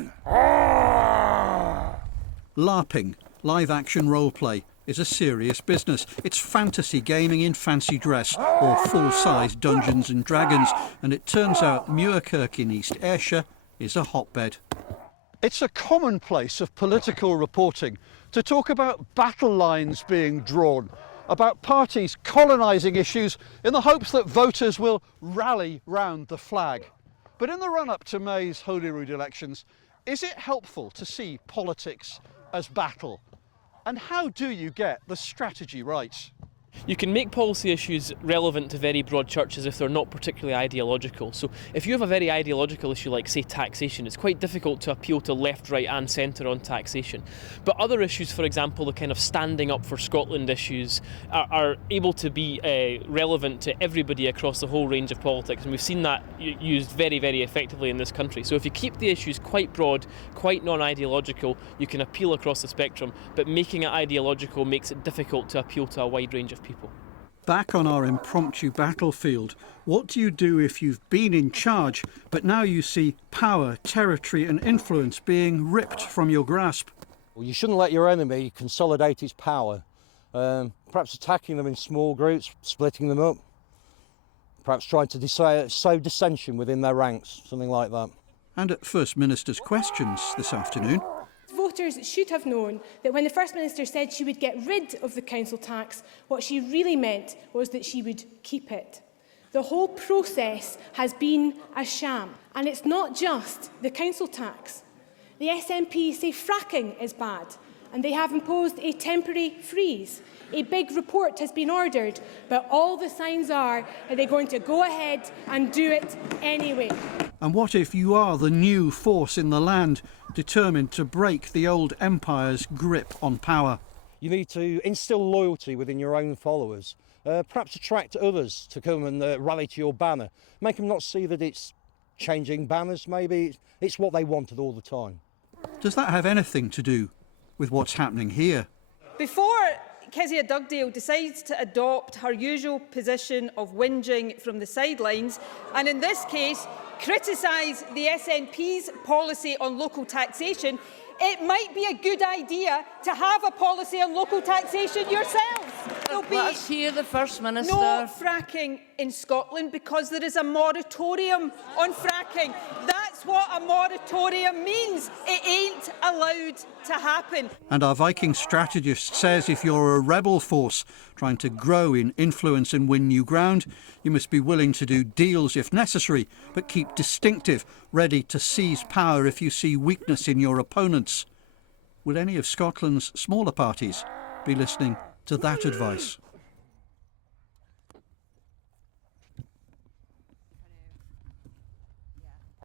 Viking! LARPing, live-action role-play, is a serious business. It's fantasy gaming in fancy dress or full-size Dungeons and Dragons, and it turns out Muirkirk in East Ayrshire is a hotbed. It's a commonplace of political reporting to talk about battle lines being drawn, about parties colonising issues in the hopes that voters will rally round the flag. But in the run-up to May's Holyrood elections, is it helpful to see politics as battle? And how do you get the strategy right? You can make policy issues relevant to very broad churches if they're not particularly ideological. So if you have a very ideological issue like, say, taxation, it's quite difficult to appeal to left, right and centre on taxation. But other issues, for example, the kind of standing up for Scotland issues are able to be relevant to everybody across the whole range of politics. And we've seen that used very, very effectively in this country. So if you keep the issues quite broad, quite non-ideological, you can appeal across the spectrum. But making it ideological makes it difficult to appeal to a wide range of people. Back on our impromptu battlefield, what do you do if you've been in charge, but now you see power, territory and influence being ripped from your grasp? Well, you shouldn't let your enemy consolidate his power. Perhaps attacking them in small groups, splitting them up, perhaps trying to sow dissension within their ranks, something like that. And at First Minister's Questions this afternoon, voters should have known that when the First Minister said she would get rid of the council tax, what she really meant was that she would keep it. The whole process has been a sham, and it's not just the council tax. The SNP say fracking is bad, and they have imposed a temporary freeze. A big report has been ordered, but all the signs are that they're going to go ahead and do it anyway. And what if you are the new force in the land, determined to break the old empire's grip on power? You need to instil loyalty within your own followers, perhaps attract others to come and rally to your banner. Make them not see that it's changing banners, maybe it's what they wanted all the time. Does that have anything to do with what's happening here? Before Kezia Dugdale decides to adopt her usual position of whinging from the sidelines, and in this case criticise the SNP's policy on local taxation, it might be a good idea to have a policy on local taxation yourselves. There'll be Let us hear the First Minister. no fracking in Scotland because there is a moratorium on fracking. That's what a moratorium means. It ain't allowed to happen. And our Viking strategist says if you're a rebel force trying to grow in influence and win new ground, you must be willing to do deals if necessary, but keep distinctive, ready to seize power if you see weakness in your opponents. Will any of Scotland's smaller parties be listening to that advice?